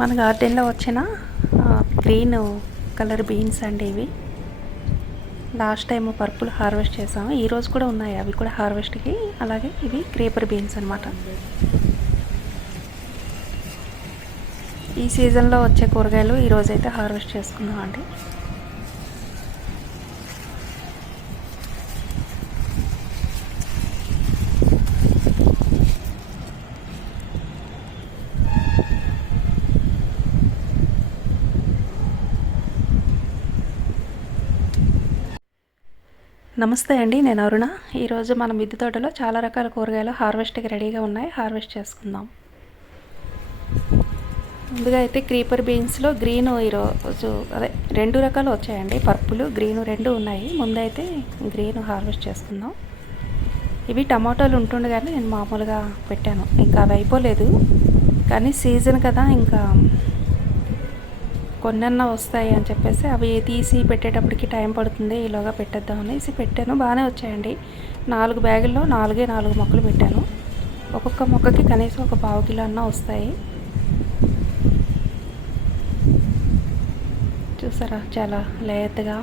మన గార్డెన్లో వచ్చిన గ్రీన్ కలర్ బీన్స్ అండి ఇవి. లాస్ట్ టైం పర్పుల్ హార్వెస్ట్ చేసాము. ఈరోజు కూడా ఉన్నాయి. అవి కూడా హార్వెస్ట్కి. అలాగే ఇవి క్రీపర్ బీన్స్ అనమాట ఈ సీజన్లో వచ్చే కూరగాయలు ఈరోజైతే అయితే హార్వెస్ట్ చేసుకున్నాం నమస్తే అండి నేను అరుణ. ఈరోజు మన మిద్దె తోటలో చాలా రకాల కూరగాయలు హార్వెస్ట్కి రెడీగా ఉన్నాయి. హార్వెస్ట్ చేసుకుందాం. ముందుగా అయితే క్రీపర్ బీన్స్లో గ్రీన్ ఈరోజు అదే రెండు రకాలు వచ్చాయండి. పర్పుల్ గ్రీన్ రెండు ఉన్నాయి. ముందైతే గ్రీన్ హార్వెస్ట్ చేసుకుందాం. ఇవి టమాటోలు ఉంటుండగానే నేను మామూలుగా పెట్టాను. ఇంకా అవి అయిపోలేదు. కానీ సీజన్ కదా ఇంకా కొన్నన్నా వస్తాయి అని చెప్పేసి అవి తీసి పెట్టేటప్పటికి టైం పడుతుంది. ఈలోగా పెట్టేద్దాం అనేసి పెట్టాను. బాగానే వచ్చాయండి. నాలుగు బ్యాగుల్లో నాలుగే నాలుగు మొక్కలు పెట్టాను. ఒక్కొక్క మొక్కకి కనీసం ఒక పావు కిలో అన్న వస్తాయి. చూసారా? చాలా లేతగా.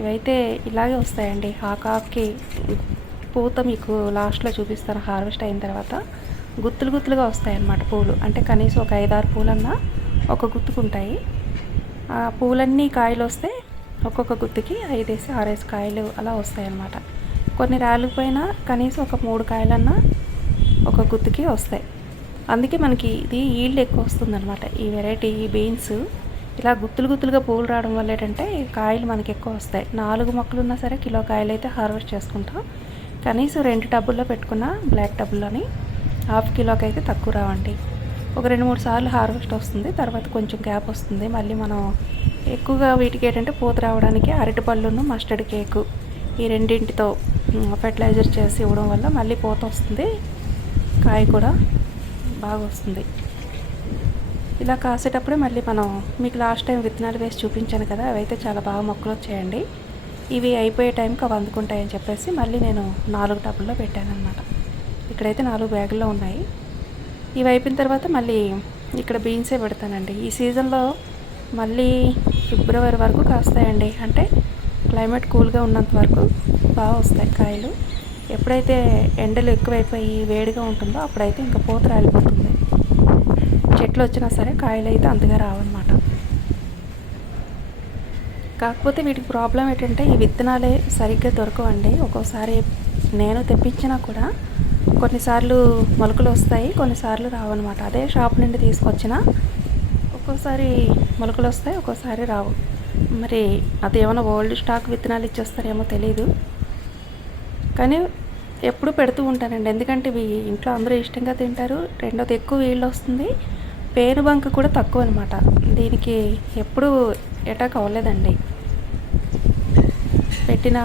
ఇవైతే ఇలాగే వస్తాయండి. ఆకాకి పూత మీకు లాస్ట్లో చూపిస్తాను. హార్వెస్ట్ అయిన తర్వాత గుత్తులు గుత్తులుగా వస్తాయన్నమాట పూలు. అంటే కనీసం ఒక ఐదారు పూలన్నా ఒక గుత్తుకుంటాయి. ఆ పూలన్నీ కాయలు వస్తే ఒక్కొక్క గుత్తుకి ఐదేసి ఆరేసి కాయలు అలా వస్తాయి అన్నమాట కొన్ని రాలిపోయినా కనీసం ఒక మూడు కాయలన్నా ఒక గుత్తుకి వస్తాయి. అందుకే మనకి ఇది ఈల్డ్ ఎక్కువ వస్తుందన్నమాట. ఈ వెరైటీ ఈ బీన్స్ ఇలా గుత్తులు గుత్తులుగా పూలు రావడం వల్ల ఏంటంటే కాయలు మనకి ఎక్కువ వస్తాయి. నాలుగు మొక్కలు ఉన్నా సరే కిలో కాయలు అయితే హార్వెస్ట్ చేసుకుంటాం. కనీసం రెండు టబ్బుల్లో పెట్టుకున్న బ్లాక్ టబ్బుల్లోని హాఫ్ కిలోకి అయితే తక్కువ రావండి. ఒక రెండు మూడు సార్లు హార్వెస్ట్ వస్తుంది తర్వాత కొంచెం గ్యాప్ వస్తుంది. మళ్ళీ మనం ఎక్కువగా వీటికి ఏంటంటే పూత రావడానికి అరటిపళ్ళును మస్టర్డ్ కేకు ఈ రెండింటితో ఫెర్టిలైజర్ చేసి ఇవ్వడం వల్ల మళ్ళీ పూత వస్తుంది కాయ కూడా బాగా వస్తుంది. ఇలా కాసేటప్పుడే మళ్ళీ మనం మీకు లాస్ట్ టైం విత్తనాలు వేసి చూపించాను కదా అవైతే చాలా బాగా మొక్కలు వచ్చాయండి. ఇవి అయిపోయే టైంకి అవి అందుకుంటాయని చెప్పేసి మళ్ళీ నేను నాలుగు టబ్బుల్లో పెట్టాను అనమాట ఇక్కడైతే నాలుగు బ్యాగుల్లో ఉన్నాయి. ఇవి అయిపోయిన తర్వాత మళ్ళీ ఇక్కడ బీన్సే పెడతానండి. ఈ సీజన్లో మళ్ళీ ఫిబ్రవరి వరకు కాస్తాయండి. అంటే క్లైమేట్ కూల్గా ఉన్నంత వరకు బాగా వస్తాయి కాయలు. ఎప్పుడైతే ఎండలు ఎక్కువైపోయి వేడిగా ఉంటుందో అప్పుడైతే ఇంకా పూత రాలిపోతుంది. చెట్లు వచ్చినా సరే కాయలు అయితే అంతగా రావన్నమాట. కాకపోతే వీటికి ప్రాబ్లం ఏంటంటే ఈ విత్తనాలే సరిగ్గా దొరకవండి. ఒక్కోసారి నేను తెప్పించినా కూడా కొన్నిసార్లు మొలకలు వస్తాయి కొన్నిసార్లు రావన్నమాట. అదే షాప్ నుండి తీసుకొచ్చిన ఒక్కోసారి మొలకలు వస్తాయి ఒక్కోసారి రావు. మరి అది ఏమైనా ఓల్డ్ స్టాక్ విత్తనాలు ఇచ్చేస్తారేమో తెలియదు కానీ ఎప్పుడు పెడుతూ ఉంటానండి. ఎందుకంటే ఇవి ఇంట్లో అందరూ ఇష్టంగా తింటారు. రెండోది ఎక్కువ వీళ్ళు వస్తుంది. పేరు బంక కూడా తక్కువ అనమాట దీనికి ఎప్పుడు ఎటాక్ అవ్వలేదండి. పెట్టిన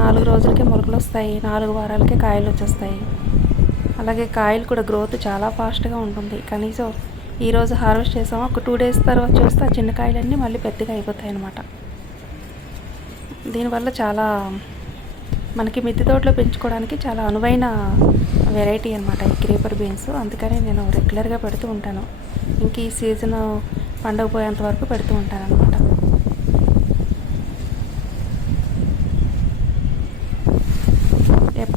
నాలుగు రోజులకే మొలకలు వస్తాయి నాలుగు వారాలకే కాయలు వచ్చేస్తాయి. అలాగే కాయలు కూడా గ్రోత్ చాలా ఫాస్ట్గా ఉంటుంది. కనీసం ఈరోజు హార్వెస్ట్ చేసాము? ఒక టూ డేస్ తర్వాత చూస్తే ఆ చిన్న కాయలన్నీ మళ్ళీ పెద్దగా అయిపోతాయి అన్నమాట. దీనివల్ల చాలా మనకి మిద్దె తోటలో పెంచుకోవడానికి చాలా అనువైన వెరైటీ అనమాట ఈ క్రీపర్ బీన్స్. అందుకని నేను రెగ్యులర్గా పెడుతూ ఉంటాను. ఇంక ఈ సీజన్ పండగ పోయేంత వరకు పెడుతూ ఉంటాను అనమాట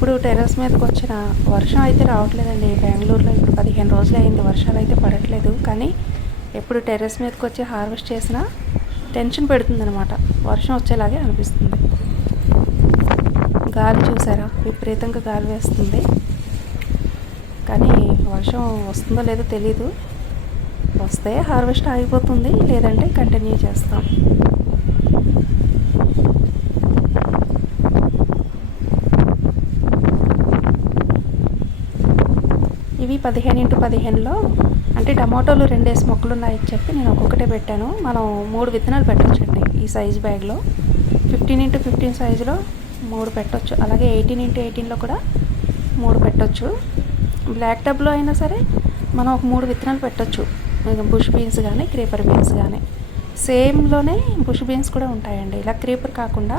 ఇప్పుడు టెర్రస్ మీదకి వచ్చిన వర్షం అయితే రావట్లేదండి. బెంగళూరులో ఇప్పుడు పదిహేను రోజులు అయింది. వర్షాలు అయితే పడట్లేదు. కానీ ఎప్పుడు టెర్రస్ మీదకి వచ్చి హార్వెస్ట్ చేసినా టెన్షన్ పెడుతుందనమాట వర్షం వచ్చేలాగే అనిపిస్తుంది. గాలి చూసారా? విపరీతంగా గాలి వేస్తుంది. కానీ వర్షం వస్తుందో లేదో తెలీదు. వస్తే హార్వెస్ట్ ఆగిపోతుంది. లేదంటే కంటిన్యూ చేస్తాం ఇవి పదిహేను ఇంటూ పదిహేనులో అంటే టమాటోలు రెండేసి మొక్కలు ఉన్నాయని చెప్పి నేను ఒక్కొక్కటే పెట్టాను. మనం మూడు విత్తనాలు పెట్టొచ్చండి ఈ సైజ్ బ్యాగ్లో. ఫిఫ్టీన్ ఇంటూ ఫిఫ్టీన్ సైజులో మూడు పెట్టొచ్చు. అలాగే ఎయిటీన్ ఇంటూ ఎయిటీన్లో కూడా మూడు పెట్టొచ్చు. బ్లాక్ టబ్లో అయినా సరే మనం ఒక మూడు విత్తనాలు పెట్టొచ్చు. బుష్ బీన్స్ కానీ క్రీపర్ బీన్స్ కానీ సేమ్లోనే బుష్ బీన్స్ కూడా ఉంటాయండి. ఇలా క్రీపర్ కాకుండా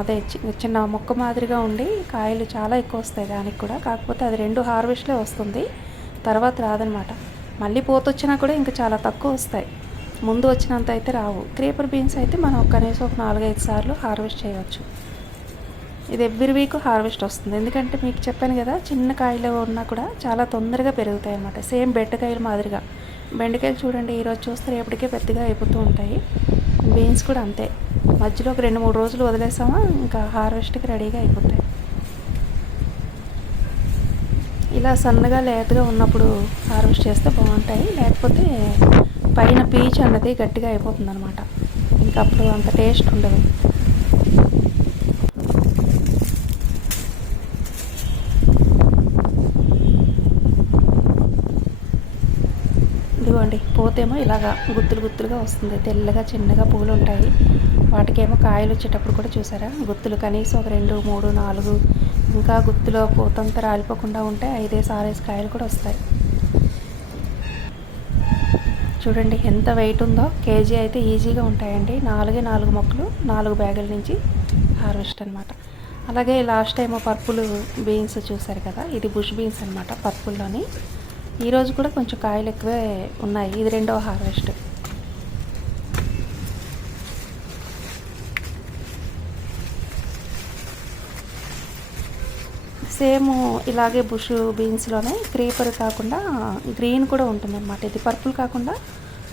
అదే చిన్న మొక్క మాదిరిగా ఉండి కాయలు చాలా ఎక్కువ వస్తాయి దానికి కూడా. కాకపోతే అది రెండు హార్వెస్ట్లే వస్తుంది. తర్వాత రాదనమాట. మళ్ళీ పూత వచ్చినా కూడా ఇంకా చాలా తక్కువ వస్తాయి. ముందు వచ్చినంత అయితే రావు. క్రీపర్ బీన్స్ అయితే మనం కనీసం ఒక నాలుగైదు సార్లు హార్వెస్ట్ చేయవచ్చు. ఇది ఎవ్రీ వీక్ హార్వెస్ట్ వస్తుంది. ఎందుకంటే మీకు చెప్పాను కదా చిన్న కాయలు ఉన్నా కూడా చాలా తొందరగా పెరుగుతాయి అన్నమాట. సేమ్ బెండకాయలు మాదిరిగా. బెండకాయలు చూడండి ఈరోజు చూస్తే రేపటికే పెద్దగా అయిపోతూ ఉంటాయి. బీన్స్ కూడా అంతే. మధ్యలో ఒక రెండు మూడు రోజులు వదిలేసామా? ఇంకా హార్వెస్ట్కి రెడీగా అయిపోతాయి. ఇలా సన్నగా లేతగా ఉన్నప్పుడు హార్వెస్ట్ చేస్తే బాగుంటాయి. లేకపోతే పైన పీచ్ అన్నది గట్టిగా అయిపోతుంది అనమాట ఇంకా అప్పుడు అంత టేస్ట్ ఉండదు. ఇదిగోండి పోతేమో ఇలాగా గుత్తులు గుత్తులుగా వస్తుంది. తెల్లగా చిన్నగా పూలు ఉంటాయి. వాటికేమో కాయలు వచ్చేటప్పుడు కూడా చూసారా? గుత్తులు కనీసం ఒక రెండు మూడు నాలుగు ఇంకా గుత్తులో పూతంతా రాలిపోకుండా ఉంటే ఐదేసి ఆరేసి కాయలు కూడా వస్తాయి. చూడండి ఎంత వెయిట్ ఉందో. కేజీ అయితే ఈజీగా ఉంటాయండి. నాలుగే నాలుగు మొక్కలు నాలుగు బ్యాగుల నుంచి హార్వెస్ట్ అనమాట అలాగే లాస్ట్ టైం పర్పుల్ బీన్స్ చూసారు కదా? ఇది బుష్ బీన్స్ అనమాట పర్పుల్లోని. ఈరోజు కూడా కొంచెం కాయలు ఎక్కువే ఉన్నాయి. ఇది రెండవ హార్వెస్ట్. సేమ్ ఇలాగే బుష్ బీన్స్లోనే క్రీపర్ కాకుండా గ్రీన్ కూడా ఉంటుంది అనమాట ఇది పర్పుల్ కాకుండా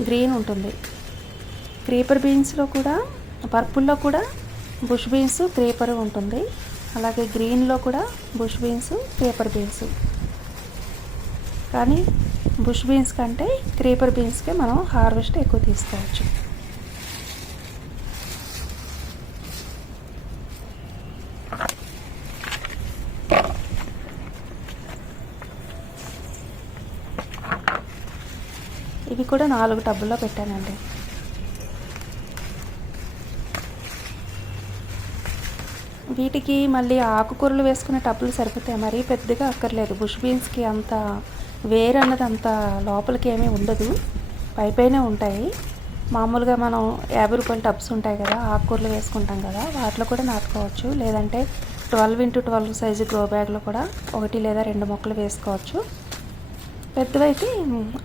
గ్రీన్ ఉంటుంది. క్రీపర్ బీన్స్లో కూడా పర్పుల్లో కూడా బుష్ బీన్స్ క్రీపర్ ఉంటుంది. అలాగే గ్రీన్లో కూడా బుష్ బీన్స్ క్రీపర్ బీన్స్. కానీ బుష్ బీన్స్ కంటే క్రీపర్ బీన్స్కే మనం హార్వెస్ట్ ఎక్కువ తీసుకోవచ్చు. ఇవి కూడా నాలుగు టబ్బుల్లో పెట్టానండి. వీటికి మళ్ళీ ఆకుకూరలు వేసుకునే టబ్బులు సరిపోతాయి. మరీ పెద్దగా అక్కర్లేదు. బుష్ బీన్స్కి అంత వేరు అన్నది అంత లోపలికి ఏమీ ఉండదు. పైపైనే ఉంటాయి. మామూలుగా మనం యాభై రూపాయల టబ్స్ ఉంటాయి కదా ఆకుకూరలు వేసుకుంటాం కదా వాటిలో కూడా నాటుకోవచ్చు. లేదంటే twelve into twelve size grow బ్యాగ్లో కూడా ఒకటి లేదా రెండు మొక్కలు వేసుకోవచ్చు. పెద్దవైతే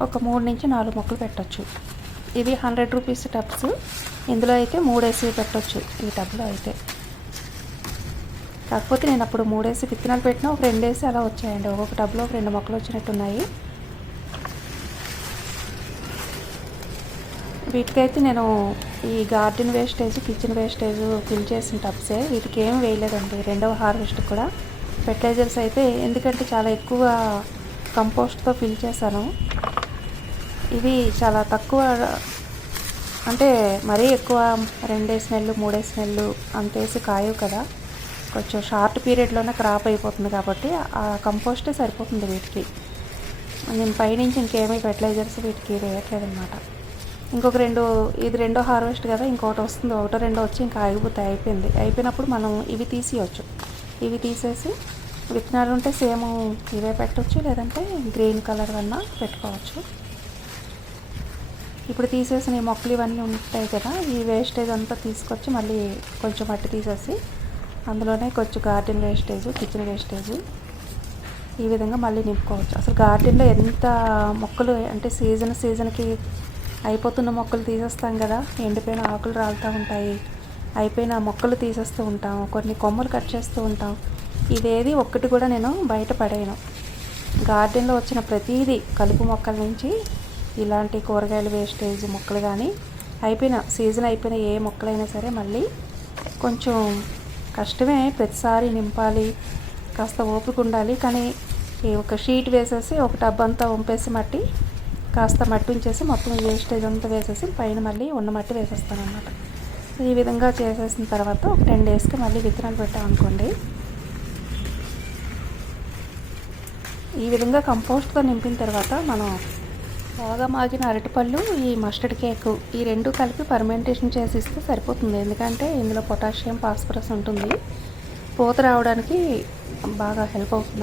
ఒక మూడు నుంచి నాలుగు మొక్కలు పెట్టచ్చు. ఇవి హండ్రెడ్ రూపీస్ టబ్స్. ఇందులో అయితే మూడేసి పెట్టచ్చు ఈ టబ్లో అయితే. కాకపోతే నేను అప్పుడు మూడేసి విత్తనాలు పెట్టినా ఒక రెండేసి అలా వచ్చాయండి. ఒక్కొక్క టబ్లో ఒక రెండు మొక్కలు వచ్చినట్టున్నాయి. వీటికైతే నేను ఈ garden wastage kitchen wastage fill చేసిన టబ్సే. వీటికి ఏం వేయలేదండి. రెండవ హార్వెస్ట్ కూడా. ఫెర్టిలైజర్స్ అయితే ఎందుకంటే చాలా ఎక్కువ కంపోస్ట్తో ఫిల్ చేశాను. ఇవి చాలా తక్కువ అంటే మరీ ఎక్కువ రెండేసి నెలలు మూడేసి నెలలు అంతేసి కాయవు కదా. కొంచెం షార్ట్ పీరియడ్లోనే క్రాప్ అయిపోతుంది కాబట్టి ఆ కంపోస్టే సరిపోతుంది వీటికి. నేను పైనుంచి ఇంకేమీ ఫెర్టిలైజర్స్ వీటికి వేయట్లేదన్నమాట. ఇంకొక రెండు ఇది రెండో హార్వెస్ట్ కదా ఇంకొకటి వస్తుంది ఒకటో రెండో వచ్చి ఇంకా ఆగిపోతాయి అయిపోయింది. అయిపోయినప్పుడు మనం ఇవి తీసేయచ్చు. ఇవి తీసేసి విత్తనాలు ఉంటే సేమ్ ఇవే పెట్టవచ్చు లేదంటే గ్రీన్ కలర్ వల్ల పెట్టుకోవచ్చు. ఇప్పుడు తీసేసిన ఈ మొక్కలు ఇవన్నీ ఉంటాయి కదా ఈ వేస్టేజ్ అంతా తీసుకొచ్చి మళ్ళీ కొంచెం మట్టి తీసేసి అందులోనే కొంచెం గార్డెన్ వేస్టేజ్ కిచెన్ వేస్టేజ్ ఈ విధంగా మళ్ళీ నింపుకోవచ్చు. అసలు గార్డెన్లో ఎంత మొక్కలు అంటే సీజన్ సీజన్కి అయిపోతున్న మొక్కలు తీసేస్తాం కదా ఎండిపోయిన ఆకులు రాలుతూ ఉంటాయి. అయిపోయిన మొక్కలు తీసేస్తూ ఉంటాం కొన్ని కొమ్మలు కట్ చేస్తూ ఉంటాం. ఇదేది ఒక్కటి కూడా నేను బయట పడేయను. గార్డెన్లో వచ్చిన ప్రతీది కలుపు మొక్కల నుంచి ఇలాంటి కూరగాయల వేస్టేజ్ మొక్కలు కానీ అయిపోయిన సీజన్ అయిపోయిన ఏ మొక్కలైనా సరే మళ్ళీ కొంచెం కష్టమే ప్రతిసారి నింపాలి కాస్త ఓపిక ఉండాలి. కానీ ఒక షీట్ వేసేసి ఒక టబ్ అంతా వంపేసి మట్టి కాస్త మట్టి ఉంచేసి మొత్తం వేస్టేజ్ అంతా వేసేసి పైన మళ్ళీ ఉన్న మట్టి వేసేస్తాను అనమాట ఈ విధంగా చేసేసిన తర్వాత ఒక టెన్ డేస్కి మళ్ళీ విత్తనాలు పెట్టామనుకోండి ఈ విధంగా కంపోస్ట్తో నింపిన తర్వాత మనం బాగా మాగిన అరటిపళ్ళు ఈ మస్టర్డ్ కేక్ ఈ రెండు కలిపి పర్మెంటేషన్ చేసి ఇస్తే సరిపోతుంది. ఎందుకంటే ఇందులో పొటాషియం ఫాస్ఫరస్ ఉంటుంది. పూత రావడానికి బాగా హెల్ప్ అవుతుంది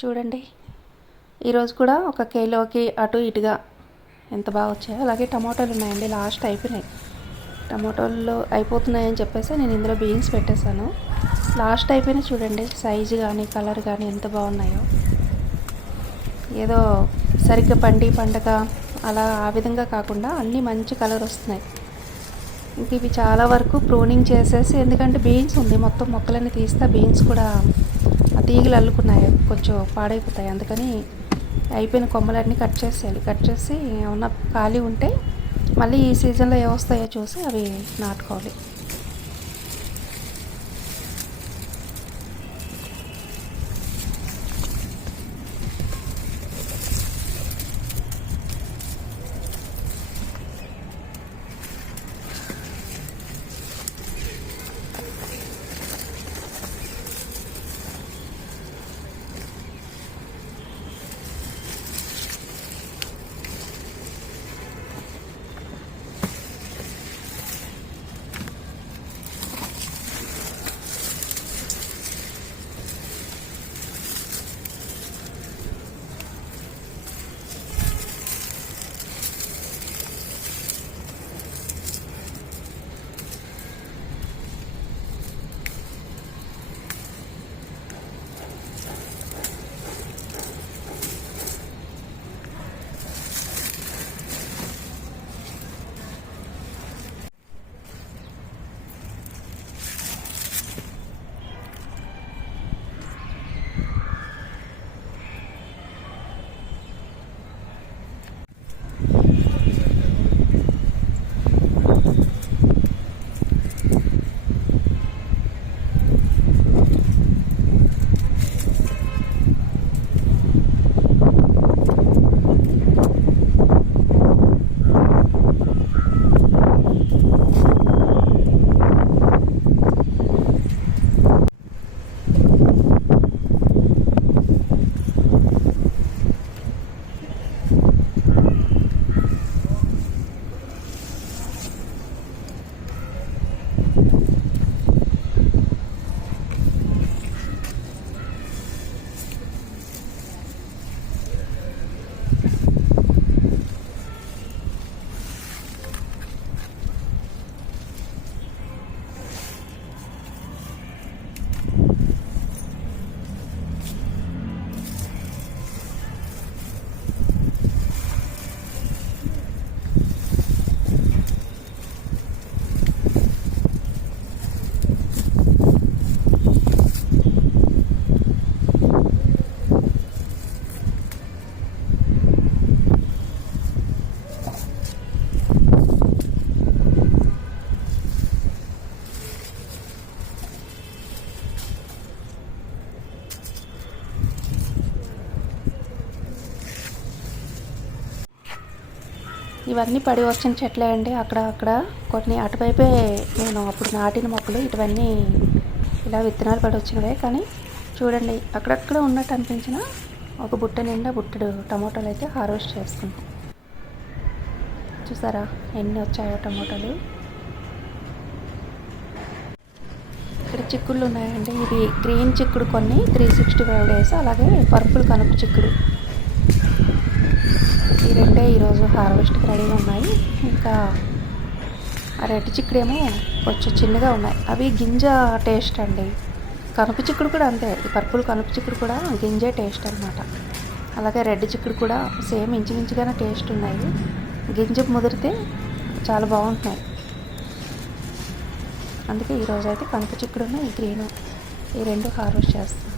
చూడండి. ఈరోజు కూడా ఒక కిలోకి అటు ఇటుగా ఎంత బాగా వచ్చాయో. అలాగే టమాటాలు ఉన్నాయండి లాస్ట్ అయిపోయినాయి. టమాటోలు అయిపోతున్నాయని చెప్పేసి నేను ఇందులో బీన్స్ పెట్టేశాను. లాస్ట్ అయిపోయినా చూడండి సైజు కానీ కలర్ కానీ ఎంత బాగున్నాయో. ఏదో సరిగ్గా పండి పండగ అలా ఆ విధంగా కాకుండా అన్నీ మంచి కలర్ వస్తున్నాయి. ఇంక ఇవి చాలా వరకు ప్రూనింగ్ చేసేసి ఎందుకంటే బీన్స్ ఉంది మొత్తం మొక్కలన్నీ తీస్తే బీన్స్ కూడా తీగలు అల్లుకున్నాయి కొంచెం పాడైపోతాయి. అందుకని అయిపోయిన కొమ్మలన్నీ కట్ చేసేయాలి. కట్ చేసి ఏమన్నా ఖాళీ ఉంటే మళ్ళీ ఈ సీజన్లో ఏమొస్తాయో చూసి అవి నాటుకోవాలి. ఇవన్నీ పడి వచ్చిన చెట్లే అండి. అక్కడ అక్కడ కొన్ని అటువైపే నేను అప్పుడు నాటిన మొక్కలు ఇటువన్నీ ఇలా విత్తనాలు పడి వచ్చినవే. కానీ చూడండి అక్కడక్కడ ఉన్నట్టు అనిపించిన ఒక బుట్ట నిండా బుట్టడు టమోటాలు అయితే హార్వెస్ట్ చేసుకున్నాం చూసారా ఎన్ని వచ్చాయో టమోటాలు. ఇక్కడ చిక్కుళ్ళు ఉన్నాయండి. ఇది గ్రీన్ చిక్కుడు కొన్ని త్రీ సిక్స్టీ ఫైవ్ డేస్ అలాగే పర్పుల్ కనుపు చిక్కుడు. ఈరోజు హార్వెస్ట్కి రెడీగా ఉన్నాయి. ఇంకా ఆ రెడ్ చిక్కుడేమో కొంచెం చిన్నగా ఉన్నాయి. అవి గింజ టేస్ట్ అండి. కనుపు చిక్కుడు కూడా అంతే. ఈ పర్పుల్ కనుపు చిక్కుడు కూడా గింజే టేస్ట్ అనమాట అలాగే రెడ్ చిక్కుడు కూడా సేమ్ ఇంచుమించుగానే టేస్ట్ ఉన్నాయి. గింజ ముదిరితే చాలా బాగుంటున్నాయి. అందుకే ఈరోజు అయితే కనుపు చిక్కుడును ఈ గ్రీన్ ఈ రెండు హార్వెస్ట్ చేస్తాను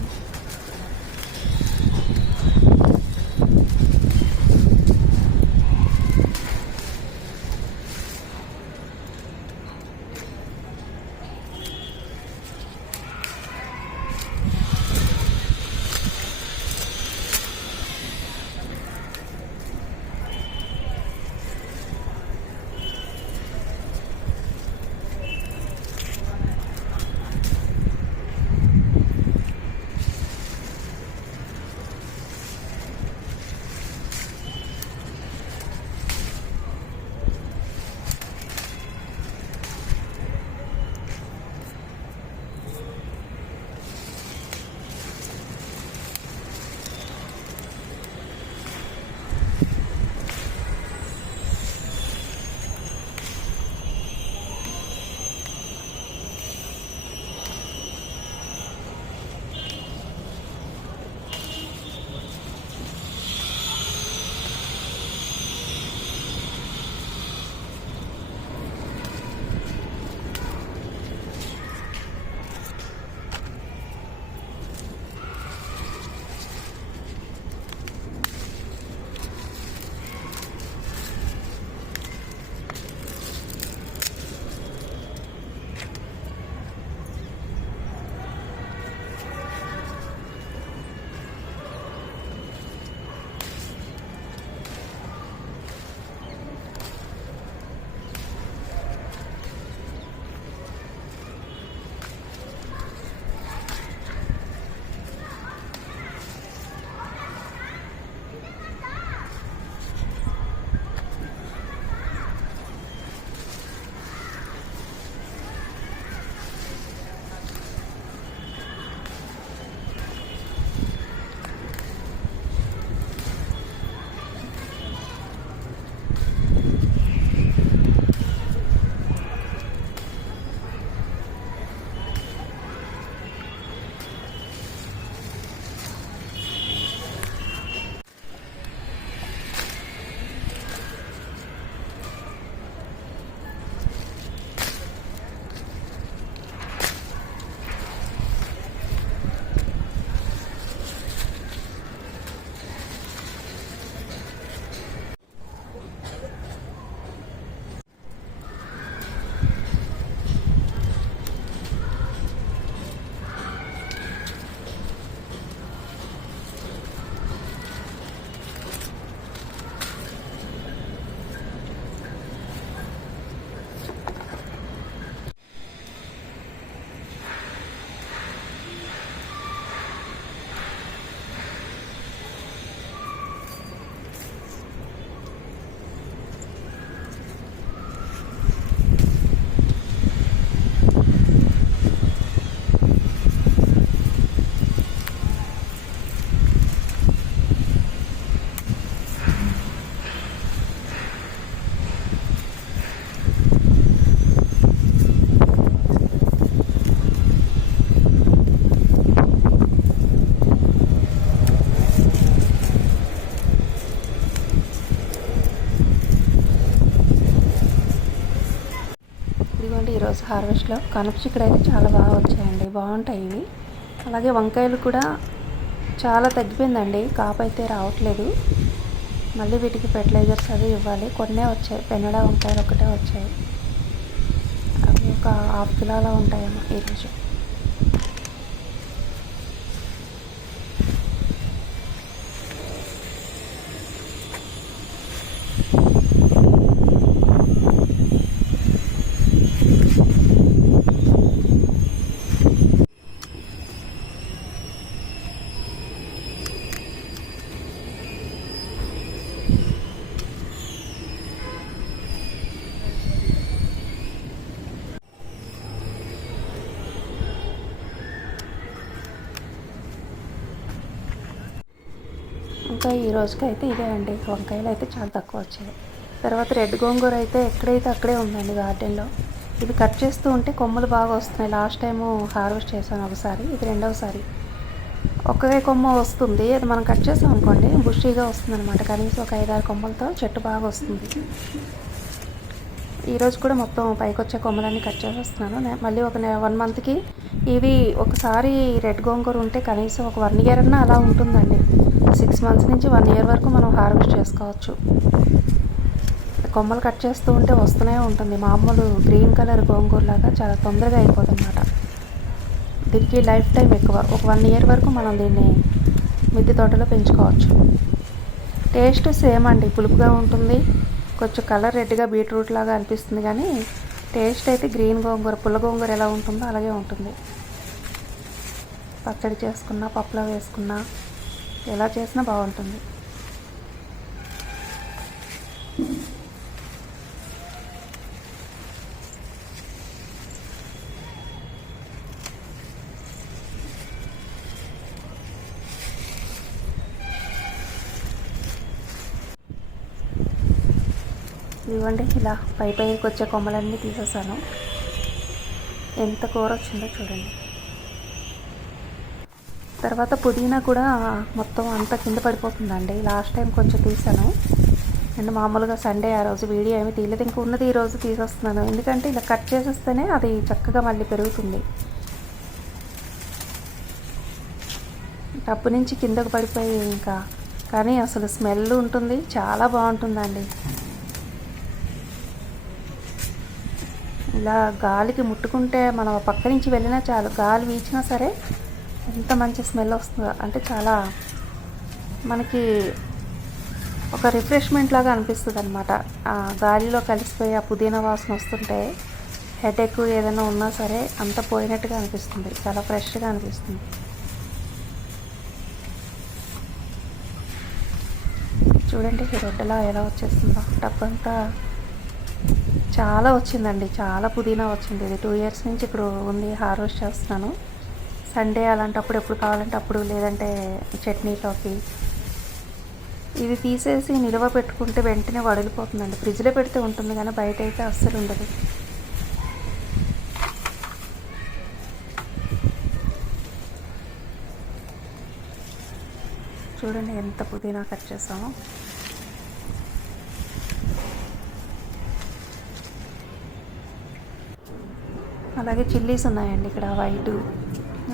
ఈరోజు హార్వెస్ట్లో. కనుపు చిక్కుడు అయితే చాలా బాగా వచ్చాయండి. బాగుంటాయి ఇవి. అలాగే వంకాయలు కూడా చాలా తగ్గిపోయిందండి. కాపు అయితే రావట్లేదు. మళ్ళీ వీటికి ఫెర్టిలైజర్స్ అవి ఇవ్వాలి. కొన్నే వచ్చాయి. పెన్నడా వంకాయలు ఒకటే వచ్చాయి. అవి ఒక హాఫ్ కిలోలా ఉంటాయేమో ఈరోజు ఇంకా ఈ రోజుకి అయితే ఇదే అండి. వంకాయలు అయితే చాలా తక్కువ వచ్చాయి. తర్వాత రెడ్ గోంగూర అయితే ఎక్కడైతే అక్కడే ఉందండి గార్డెన్లో. ఇది కట్ చేస్తూ ఉంటే కొమ్మలు బాగా వస్తున్నాయి. లాస్ట్ టైము హార్వెస్ట్ చేశాను ఒకసారి. ఇది రెండవసారి. ఒకే కొమ్మ వస్తుంది. అది మనం కట్ చేసాం అనుకోండి బుషీగా వస్తుంది అనమాట కనీసం ఒక ఐదారు కొమ్మలతో చెట్టు బాగా వస్తుంది. ఈరోజు కూడా మొత్తం పైకి వచ్చే కొమ్మలన్నీ కట్ చేసేస్తున్నాను. మళ్ళీ ఒక వన్ మంత్కి ఇవి ఒకసారి రెడ్ గోంగూర ఉంటే కనీసం ఒక వన్ ఇయర్ అన్నా అలా ఉంటుందండి. సిక్స్ మంత్స్ నుంచి వన్ ఇయర్ వరకు మనం హార్వెస్ట్ చేసుకోవచ్చు. కొమ్మలు కట్ చేస్తూ ఉంటే వస్తూనే ఉంటుంది. మామూలు గ్రీన్ కలర్ గోంగూర లాగా చాలా తొందరగా అయిపోతుందన్నమాట. దీనికి లైఫ్ టైం ఎక్కువ. ఒక వన్ ఇయర్ వరకు మనం దీన్ని మిద్దె తోటలో పెంచుకోవచ్చు. టేస్ట్ సేమ్ అండి. పులుపుగా ఉంటుంది. కొంచెం కలర్ రెడ్గా బీట్రూట్ లాగా అనిపిస్తుంది కానీ టేస్ట్ అయితే గ్రీన్ గోంగూర పుల్ల గోంగూర ఎలా ఉంటుందో అలాగే ఉంటుంది. పచ్చడి చేసుకున్నా పప్పులో వేసుకున్నా ఎలా చేసినా బాగుంటుంది. ఇవ్వండి ఇలా పై పైకి వచ్చే కొమ్మలన్నీ తీసేసాను. ఎంత కూర వచ్చిందో చూడండి. తర్వాత పుదీనా కూడా మొత్తం అంతా కింద పడిపోతుందండి. లాస్ట్ టైం కొంచెం తీసాను. అండ్ మామూలుగా సండే ఆ రోజు వీడియో ఏమి తీయలేదు. ఇంకా ఉన్నది ఈ రోజు తీసేస్తున్నాను. ఎందుకంటే ఇలా కట్ చేసేస్తేనే అది చక్కగా మళ్ళీ పెరుగుతుంది. టబ్బు నుంచి కిందకు పడిపోయి ఇంకా. కానీ అసలు స్మెల్ ఉంటుంది. చాలా బాగుంటుందండి. ఇలా గాలికి ముట్టుకుంటే మనం పక్క నుంచి వెళ్ళినా చాలు. గాలి వీచినా సరే ఎంత మంచి స్మెల్ వస్తుందో. అంటే చాలా మనకి ఒక రిఫ్రెష్మెంట్ లాగా అనిపిస్తుంది అనమాట ఆ గాలిలో కలిసిపోయి ఆ పుదీనా వాసన వస్తుంటే హెడేక్ ఏదైనా ఉన్నా సరే అంత పోయినట్టుగా అనిపిస్తుంది. చాలా ఫ్రెష్గా అనిపిస్తుంది. చూడండి ఈ రొట్టెలా ఎలా వచ్చేస్తుందో. టప్ అంతా చాలా వచ్చిందండి. చాలా పుదీనా వచ్చింది. ఇది టూ ఇయర్స్ నుంచి ఇప్పుడు ఉంది హార్వెస్ట్ చేస్తున్నాను. సండే అలాంటప్పుడు ఎప్పుడు కావాలంటే అప్పుడు లేదంటే చట్నీలోకి ఇవి తీసేసి నిల్వ పెట్టుకుంటే వెంటనే వడిలిపోతుందండి. ఫ్రిడ్జ్లో పెడితే ఉంటుంది కానీ బయట అయితే అస్సలు ఉండదు. చూడండి ఎంత పుదీనా కట్ చేసాము. అలాగే చిల్లీస్ ఉన్నాయండి ఇక్కడ వైటు.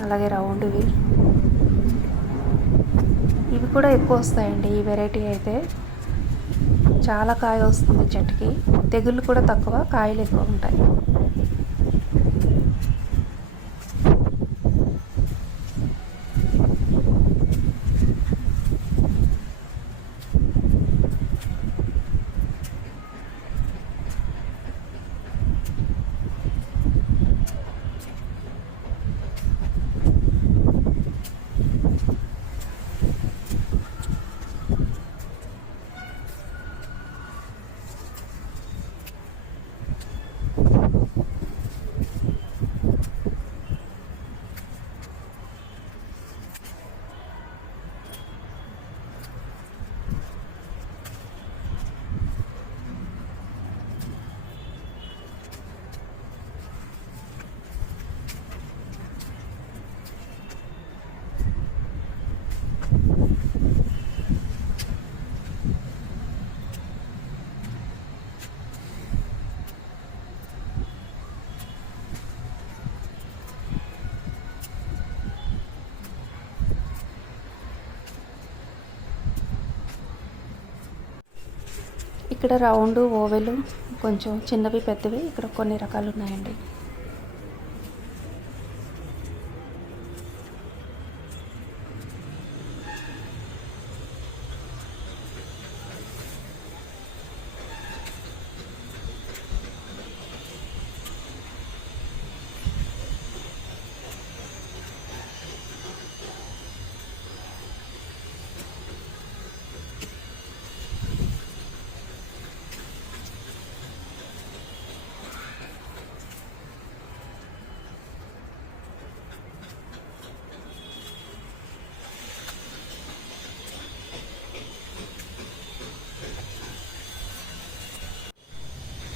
అలాగే రౌండ్వి. ఇవి కూడా ఎక్కువ వస్తాయండి ఈ వెరైటీ అయితే. చాలా కాయ వస్తుంది చెట్టుకి. తెగుళ్ళు కూడా తక్కువ కాయలు ఎక్కువ ఉంటాయి. ఇక్కడ రౌండ్ ఓవెలు కొంచెం చిన్నవి పెద్దవి ఇక్కడ కొన్ని రకాలు ఉన్నాయండి.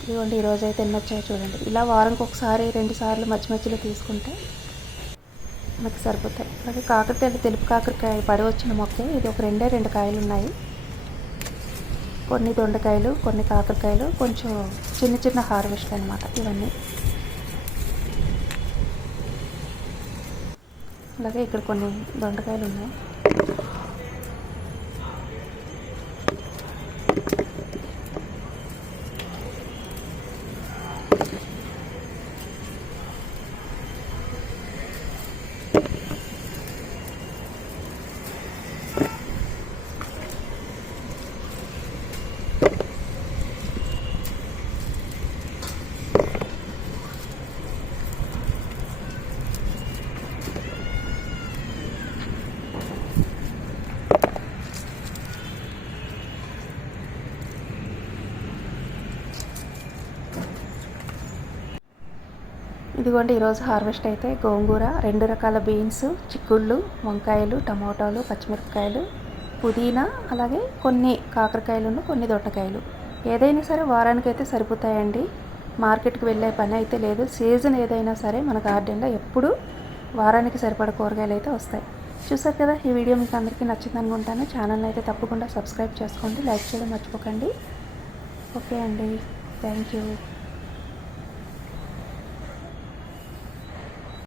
ఇదిగోండి ఈరోజు అయితే ఎన్ని వచ్చాయో చూడండి. ఇలా వారంకి ఒకసారి రెండు సార్లు మధ్య మధ్యలో తీసుకుంటే మనకి సరిపోతాయి. అలాగే కాకరకాయలు తెలుపు కాకరకాయ పడి వచ్చిన మొక్కే ఇది ఒక రెండే రెండు కాయలు ఉన్నాయి. కొన్ని దొండకాయలు కొన్ని కాకరకాయలు కొంచెం చిన్న చిన్న హార్వెస్ట్ అనమాట ఇవన్నీ. అలాగే ఇక్కడ కొన్ని దొండకాయలు ఉన్నాయి. ఇదిగోండి ఈరోజు హార్వెస్ట్ అయితే గోంగూర రెండు రకాల బీన్స్ చిక్కుళ్ళు వంకాయలు టమాటాలు పచ్చిమిరపకాయలు పుదీనా అలాగే కొన్ని కాకరకాయలు కొన్ని దొండకాయలు. ఏదైనా సరే వారానికి అయితే సరిపోతాయండి. మార్కెట్కి వెళ్ళే పని అయితే లేదు. సీజన్ ఏదైనా సరే మన గార్డెన్లో ఎప్పుడూ వారానికి సరిపడ కూరగాయలు అయితే వస్తాయి. చూసారు కదా ఈ వీడియో మీకు అందరికీ నచ్చింది అనుకుంటాను ఛానల్ని అయితే తప్పకుండా సబ్స్క్రైబ్ చేసుకోండి. లైక్ చేయడం మర్చిపోకండి. ఓకే అండి. Thank you.